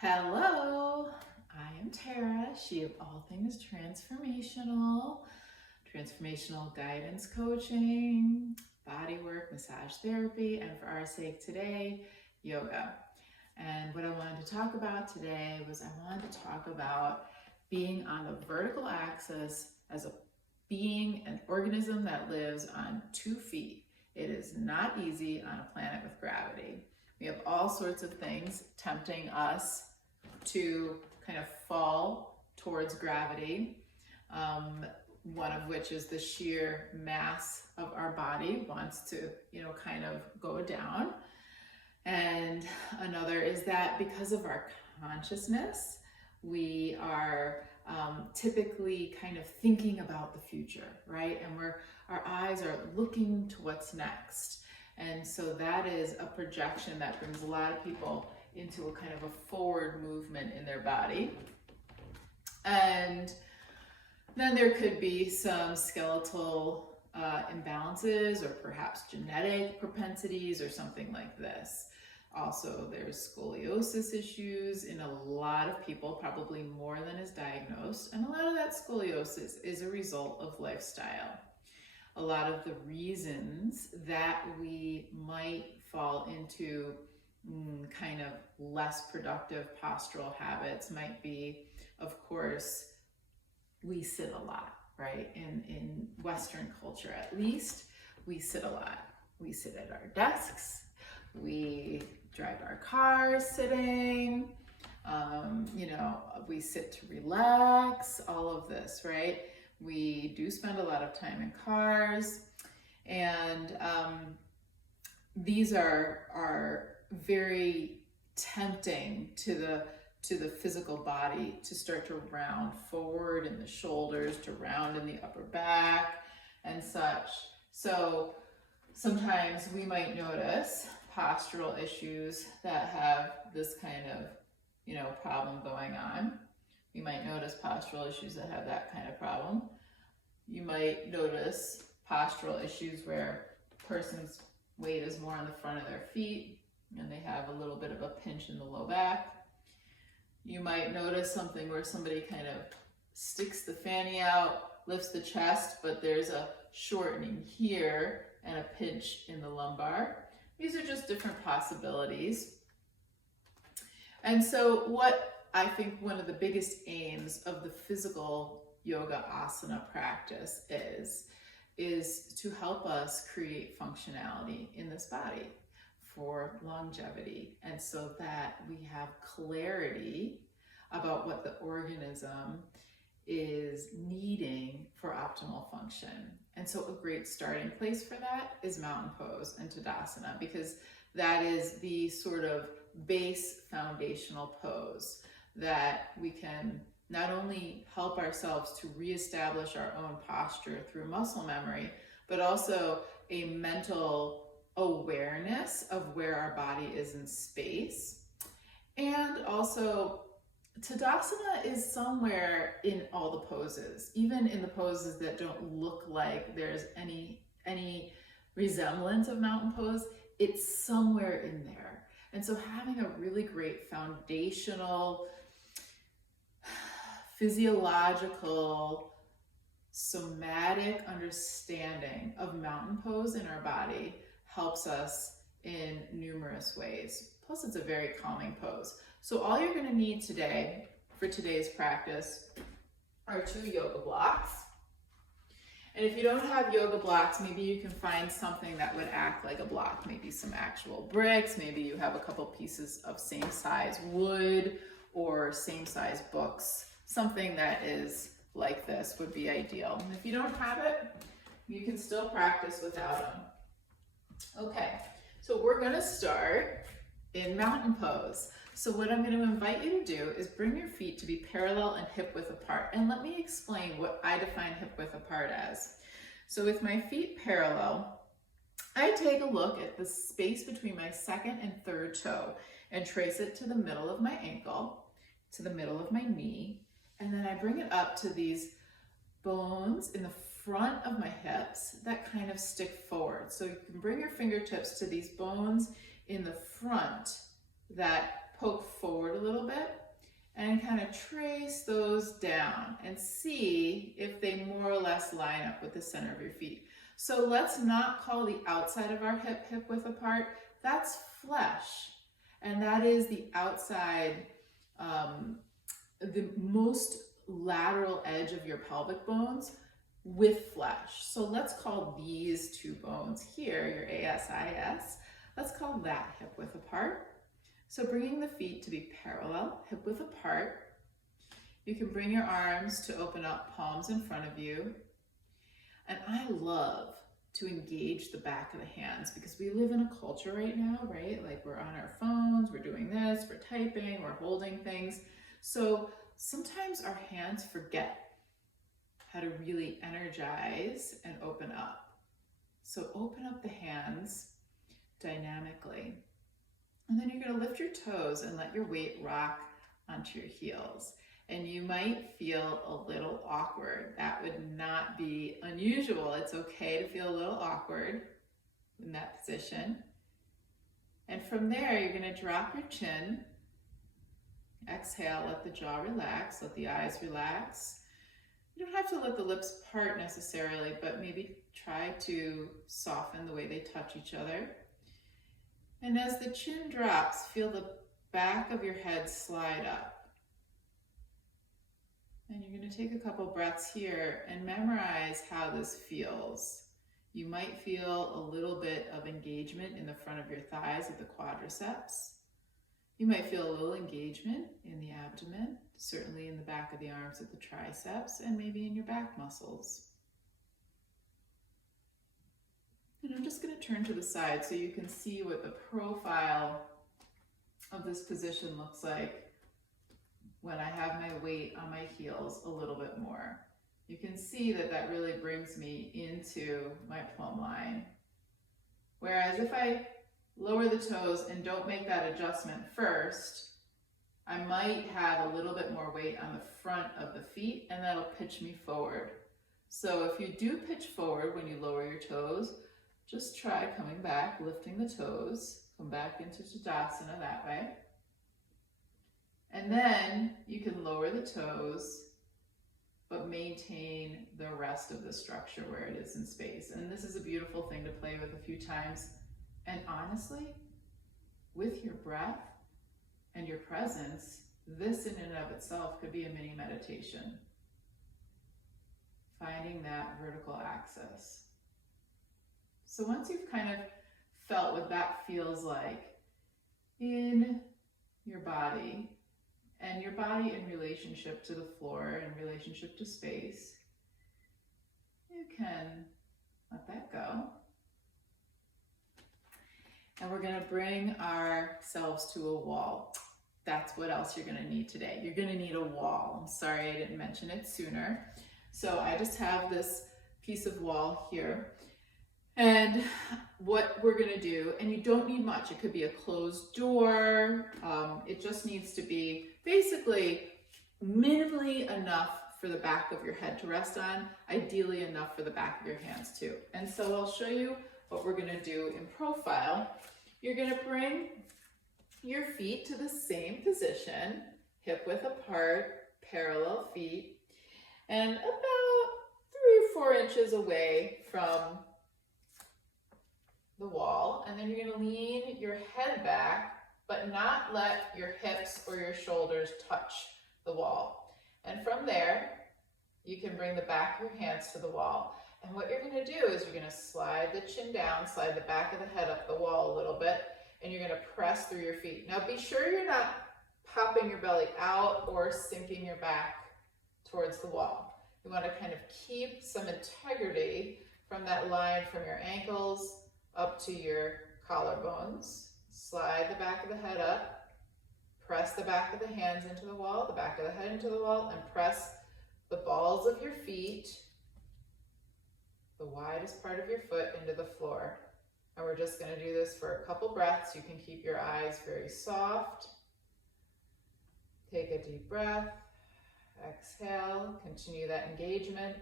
Hello, I am Tara, she of all things transformational guidance coaching, body work, massage therapy, and for our sake today, yoga. And what I wanted to talk about today was I wanted to talk about being on the vertical axis as a being, an organism that lives on 2 feet. It is not easy on a planet with gravity. We have all sorts of things tempting us to kind of fall towards gravity. One of which is the sheer mass of our body wants to, kind of go down. And another is that because of our consciousness, we are typically kind of thinking about the future, right? And our eyes are looking to what's next. And so that is a projection that brings a lot of people into a kind of a forward movement in their body. And then there could be some skeletal imbalances or perhaps genetic propensities or something like this. Also, there's scoliosis issues in a lot of people, probably more than is diagnosed. And a lot of that scoliosis is a result of lifestyle. A lot of the reasons that we might fall into kind of less productive postural habits might be, of course, we sit a lot, right? In Western culture, at least, we sit a lot. We sit at our desks, we drive our cars sitting, we sit to relax, all of this, right? We do spend a lot of time in cars, and these are very tempting to the physical body to start to round forward in the shoulders, to round in the upper back and such. So sometimes we might notice postural issues that have this kind of, problem going on. You might notice postural issues that have that kind of problem. You might notice postural issues where a person's weight is more on the front of their feet and they have a little bit of a pinch in the low back. You might notice something where somebody kind of sticks the fanny out, lifts the chest, but there's a shortening here and a pinch in the lumbar. These are just different possibilities. And so what I think one of the biggest aims of the physical yoga asana practice is to help us create functionality in this body for longevity, and so that we have clarity about what the organism is needing for optimal function. And so a great starting place for that is mountain pose and Tadasana, because that is the sort of base foundational pose that we can not only help ourselves to reestablish our own posture through muscle memory, but also a mental awareness of where our body is in space. And also, Tadasana is somewhere in all the poses, even in the poses that don't look like there's any resemblance of mountain pose, it's somewhere in there. And so having a really great foundational, physiological, somatic understanding of mountain pose in our body helps us in numerous ways. Plus, it's a very calming pose. So all you're going to need today for today's practice are 2 yoga blocks. And if you don't have yoga blocks, maybe you can find something that would act like a block, maybe some actual bricks, maybe you have a couple pieces of same size wood or same size books. Something that is like this would be ideal. And if you don't have it, you can still practice without them. Okay, so we're going to start in mountain pose. So what I'm going to invite you to do is bring your feet to be parallel and hip width apart. And let me explain what I define hip width apart as. So with my feet parallel, I take a look at the space between my second and third toe and trace it to the middle of my ankle, to the middle of my knee, and then I bring it up to these bones in the front of my hips that kind of stick forward. So you can bring your fingertips to these bones in the front that poke forward a little bit and kind of trace those down and see if they more or less line up with the center of your feet. So let's not call the outside of our hip hip width apart. That's flesh, and that is the outside, the most lateral edge of your pelvic bones with flesh. So let's call these two bones here, your ASIS, let's call that hip width apart. So bringing the feet to be parallel, hip width apart. You can bring your arms to open up, palms in front of you. And I love to engage the back of the hands because we live in a culture right now, right? Like we're on our phones, we're doing this, we're typing, we're holding things. So sometimes our hands forget how to really energize and open up. So open up the hands dynamically. And then you're going to lift your toes and let your weight rock onto your heels. And you might feel a little awkward. That would not be unusual. It's okay to feel a little awkward in that position. And from there, you're going to drop your chin. Exhale, let the jaw relax, let the eyes relax. You don't have to let the lips part necessarily, but maybe try to soften the way they touch each other. And as the chin drops, feel the back of your head slide up. And you're going to take a couple breaths here and memorize how this feels. You might feel a little bit of engagement in the front of your thighs at the quadriceps. You might feel a little engagement in the abdomen, certainly in the back of the arms at the triceps, and maybe in your back muscles. And I'm just going to turn to the side so you can see what the profile of this position looks like when I have my weight on my heels a little bit more. You can see that that really brings me into my plumb line. Whereas if I lower the toes and don't make that adjustment first, I might have a little bit more weight on the front of the feet and that'll pitch me forward. So if you do pitch forward when you lower your toes, just try coming back, lifting the toes, come back into Tadasana that way. And then you can lower the toes, but maintain the rest of the structure where it is in space. And this is a beautiful thing to play with a few times. And honestly, with your breath and your presence, this in and of itself could be a mini meditation. Finding that vertical axis. So once you've kind of felt what that feels like in your body, and your body in relationship to the floor, in relationship to space, you can let that go. And we're gonna bring ourselves to a wall. That's what else you're gonna need today. You're gonna need a wall. I'm sorry I didn't mention it sooner. So I just have this piece of wall here. And what we're gonna do, and you don't need much, it could be a closed door, it just needs to be basically minimally enough for the back of your head to rest on, ideally enough for the back of your hands too. And so I'll show you what we're gonna do in profile. You're gonna bring your feet to the same position, hip width apart, parallel feet, and about 3 or 4 inches away from the wall. And then you're gonna lean your head back, but not let your hips or your shoulders touch the wall. And from there, you can bring the back of your hands to the wall. And what you're gonna do is you're gonna slide the chin down, slide the back of the head up the wall a little bit, and you're gonna press through your feet. Now be sure you're not popping your belly out or sinking your back towards the wall. You wanna kind of keep some integrity from that line from your ankles up to your collarbones. Slide the back of the head up, press the back of the hands into the wall, the back of the head into the wall, and press the balls of your feet, the widest part of your foot, into the floor. And we're just gonna do this for a couple breaths. You can keep your eyes very soft. Take a deep breath, exhale, continue that engagement.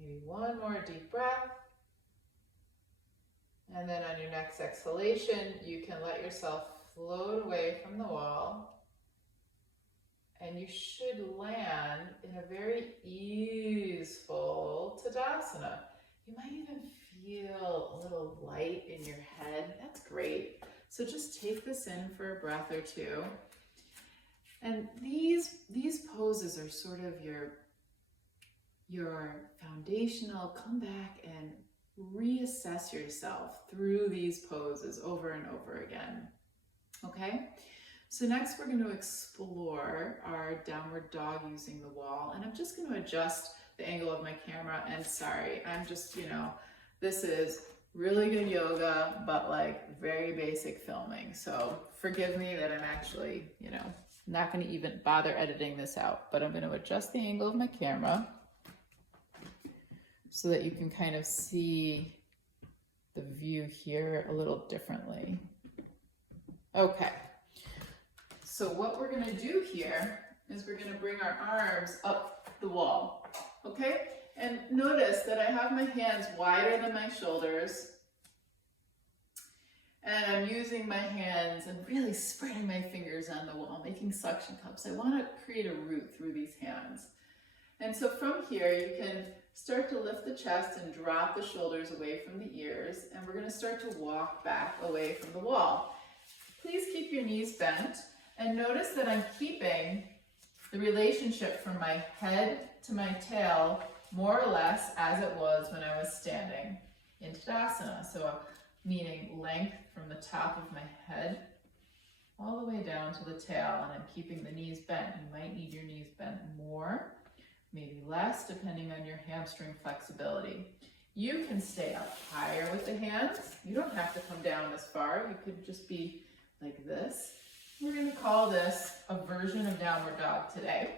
Maybe one more deep breath. And then on your next exhalation, you can let yourself float away from the wall. And you should land in a very easeful Tadasana. You might even feel a little light in your head. That's great. So just take this in for a breath or two. And these poses are sort of your foundational. Come back and reassess yourself through these poses over and over again. Okay? So next we're going to explore our downward dog using the wall. And I'm just going to adjust the angle of my camera. And sorry, I'm just, this is really good yoga, but like very basic filming. So forgive me that I'm actually, not going to even bother editing this out. But I'm going to adjust the angle of my camera so that you can kind of see the view here a little differently. Okay. So what we're gonna do here is we're gonna bring our arms up the wall, okay? And notice that I have my hands wider than my shoulders, and I'm using my hands and really spreading my fingers on the wall, making suction cups. I wanna create a root through these hands. And so from here, you can start to lift the chest and drop the shoulders away from the ears, and we're gonna start to walk back away from the wall. Please keep your knees bent. And notice that I'm keeping the relationship from my head to my tail more or less as it was when I was standing in Tadasana. So meaning length from the top of my head all the way down to the tail, and I'm keeping the knees bent. You might need your knees bent more, maybe less, depending on your hamstring flexibility. You can stay up higher with the hands. You don't have to come down as far. You could just be like this. We're going to call this a version of downward dog today.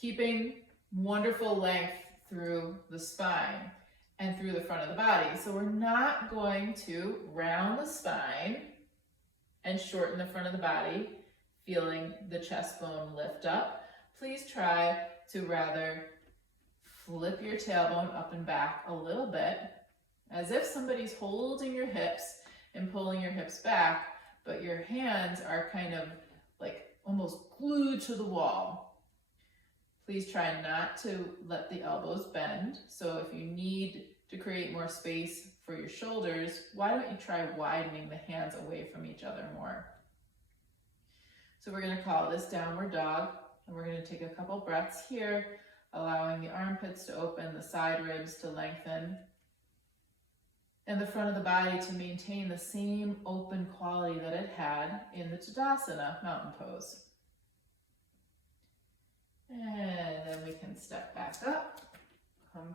Keeping wonderful length through the spine and through the front of the body. So we're not going to round the spine and shorten the front of the body, feeling the chest bone lift up. Please try to rather flip your tailbone up and back a little bit, as if somebody's holding your hips and pulling your hips back, but your hands are kind of like almost glued to the wall. Please try not to let the elbows bend. So if you need to create more space for your shoulders, why don't you try widening the hands away from each other more? So we're going to call this downward dog, and we're going to take a couple breaths here, allowing the armpits to open, the side ribs to lengthen, and the front of the body to maintain the same open quality that it had in the Tadasana mountain pose. And then we can step back up, come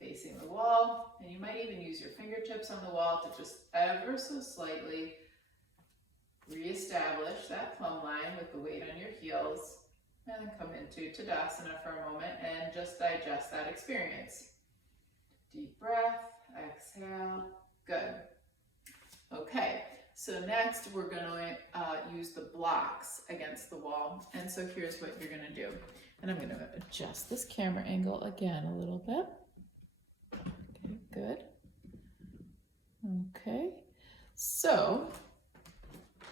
facing the wall, and you might even use your fingertips on the wall to just ever so slightly reestablish that plumb line with the weight on your heels, and then come into Tadasana for a moment and just digest that experience. Deep breath, exhale, good. Okay, so next we're going to use the blocks against the wall. And so here's what you're going to do. And I'm going to adjust this camera angle again a little bit. Okay, good. Okay, so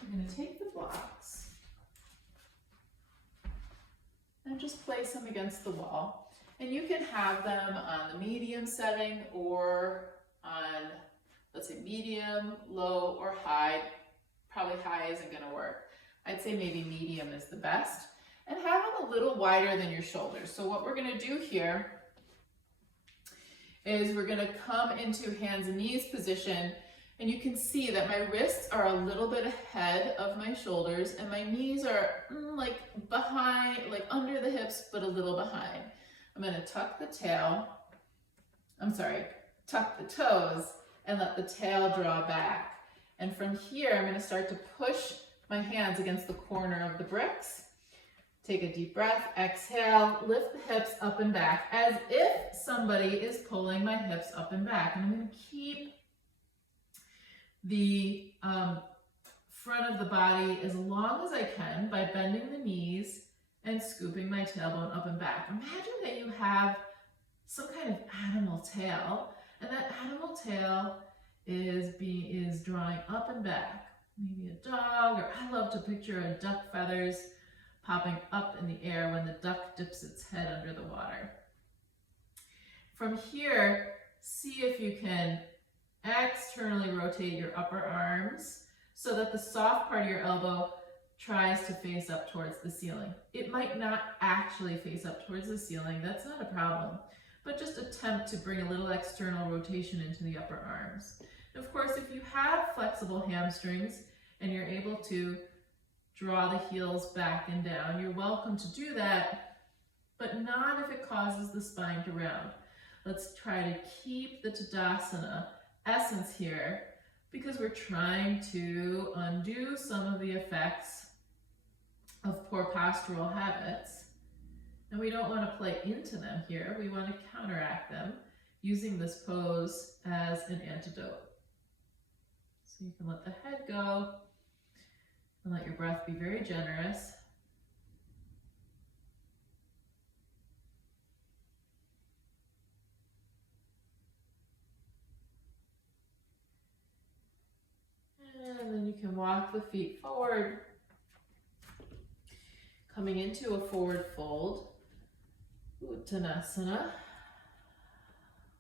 I'm going to take the blocks and just place them against the wall. And you can have them on the medium setting or on, let's say, medium, low, or high. Probably high isn't going to work. I'd say maybe medium is the best. And have them a little wider than your shoulders. So what we're going to do here is we're going to come into hands and knees position. And you can see that my wrists are a little bit ahead of my shoulders, and my knees are like behind, like under the hips, but a little behind. I'm going to tuck the toes and let the tail draw back. And from here, I'm going to start to push my hands against the corner of the bricks. Take a deep breath, exhale, lift the hips up and back as if somebody is pulling my hips up and back. And I'm going to keep the front of the body as long as I can by bending the knees and scooping my tailbone up and back. Imagine that you have some kind of animal tail, and that animal tail is drawing up and back. Maybe a dog, or I love to picture a duck feathers popping up in the air when the duck dips its head under the water. From here, see if you can externally rotate your upper arms so that the soft part of your elbow tries to face up towards the ceiling. It might not actually face up towards the ceiling, that's not a problem, but just attempt to bring a little external rotation into the upper arms. And of course, if you have flexible hamstrings and you're able to draw the heels back and down, you're welcome to do that, but not if it causes the spine to round. Let's try to keep the Tadasana essence here because we're trying to undo some of the effects of poor postural habits. And we don't want to play into them here. We want to counteract them using this pose as an antidote. So you can let the head go and let your breath be very generous. And then you can walk the feet forward, coming into a forward fold, Uttanasana.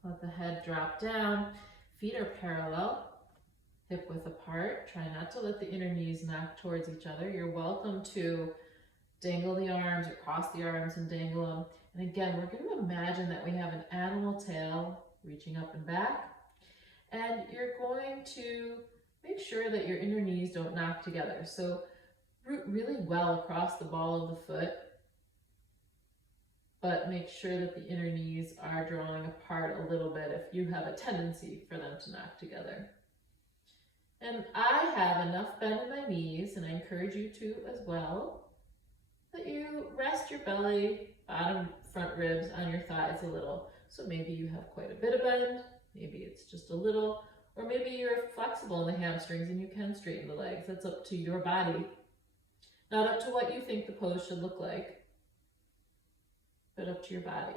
Let the head drop down, feet are parallel, hip width apart. Try not to let the inner knees knock towards each other. You're welcome to dangle the arms or cross the arms and dangle them. And again, we're going to imagine that we have an animal tail reaching up and back. And you're going to make sure that your inner knees don't knock together. So root really well across the ball of the foot, but make sure that the inner knees are drawing apart a little bit if you have a tendency for them to knock together. And I have enough bend in my knees, and I encourage you to as well, that you rest your belly, bottom, front ribs on your thighs a little. So maybe you have quite a bit of bend, maybe it's just a little, or maybe you're flexible in the hamstrings and you can straighten the legs. That's up to your body, not up to what you think the pose should look like, but up to your body.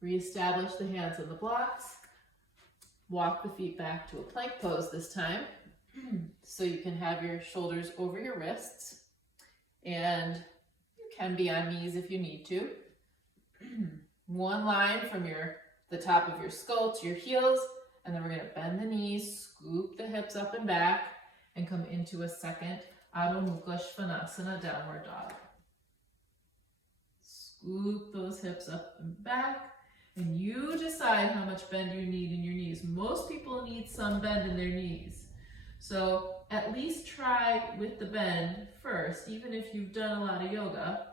Reestablish the hands in the blocks. Walk the feet back to a plank pose this time. So you can have your shoulders over your wrists, and you can be on knees if you need to. One line from the top of your skull to your heels, and then we're going to bend the knees, scoop the hips up and back, and come into a second Adho Mukha Svanasana, downward dog. Scoop those hips up and back, and you decide how much bend you need in your knees. Most people need some bend in their knees. So at least try with the bend first, even if you've done a lot of yoga.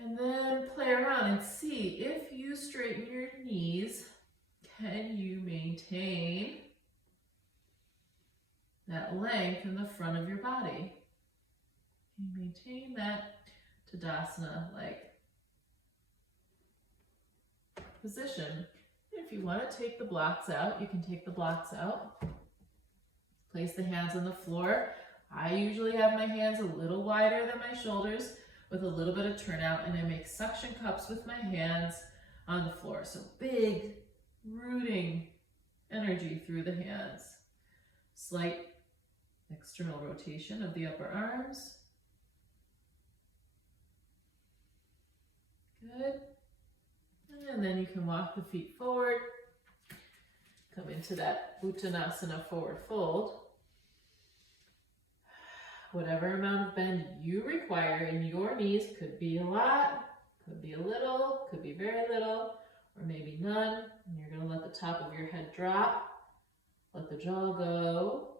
And then play around and see if you straighten your knees, can you maintain that length in the front of your body? Can you maintain that Tadasana-like position? If you want to take the blocks out, you can take the blocks out. Place the hands on the floor. I usually have my hands a little wider than my shoulders with a little bit of turnout, and I make suction cups with my hands on the floor. So big rooting energy through the hands. Slight external rotation of the upper arms. Good. And then you can walk the feet forward. Come into that Uttanasana forward fold. Whatever amount of bend you require in your knees, could be a lot, could be a little, could be very little, or maybe none. And you're going to let the top of your head drop, let the jaw go.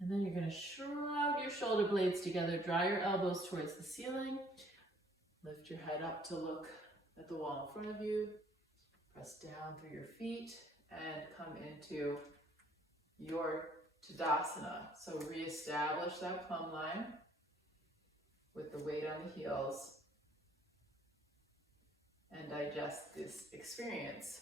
And then you're going to shrug your shoulder blades together, draw your elbows towards the ceiling, lift your head up to look at the wall in front of you, press down through your feet, and come into your Tadasana. So reestablish that plumb line with the weight on the heels and digest this experience.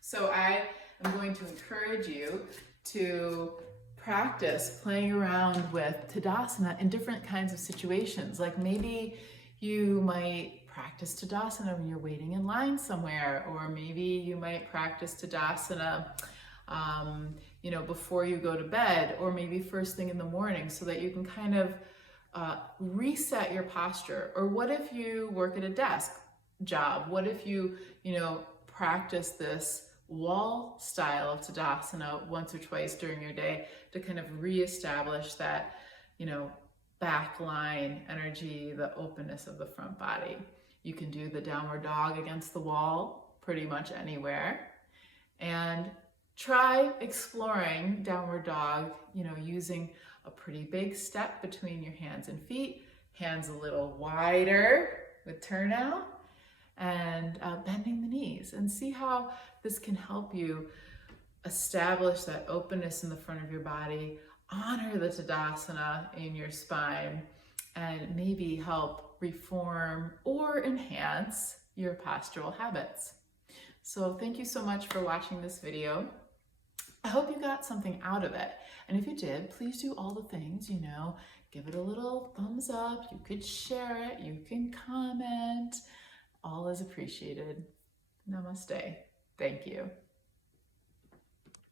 So I I'm going to encourage you to practice playing around with Tadasana in different kinds of situations. Like maybe you might practice Tadasana when you're waiting in line somewhere, or maybe you might practice Tadasana before you go to bed, or maybe first thing in the morning, so that you can kind of reset your posture. Or what if you work at a desk job? What if you practice this wall style of Tadasana once or twice during your day to kind of reestablish that, back line energy, the openness of the front body. You can do the downward dog against the wall pretty much anywhere. And try exploring downward dog, using a pretty big step between your hands and feet, hands a little wider with turnout, and bending the knees, and see how this can help you establish that openness in the front of your body, honor the Tadasana in your spine, and maybe help reform or enhance your postural habits. So thank you so much for watching this video. I hope you got something out of it. And if you did, please do all the things, give it a little thumbs up. You could share it. You can comment. All is appreciated. Namaste. Thank you.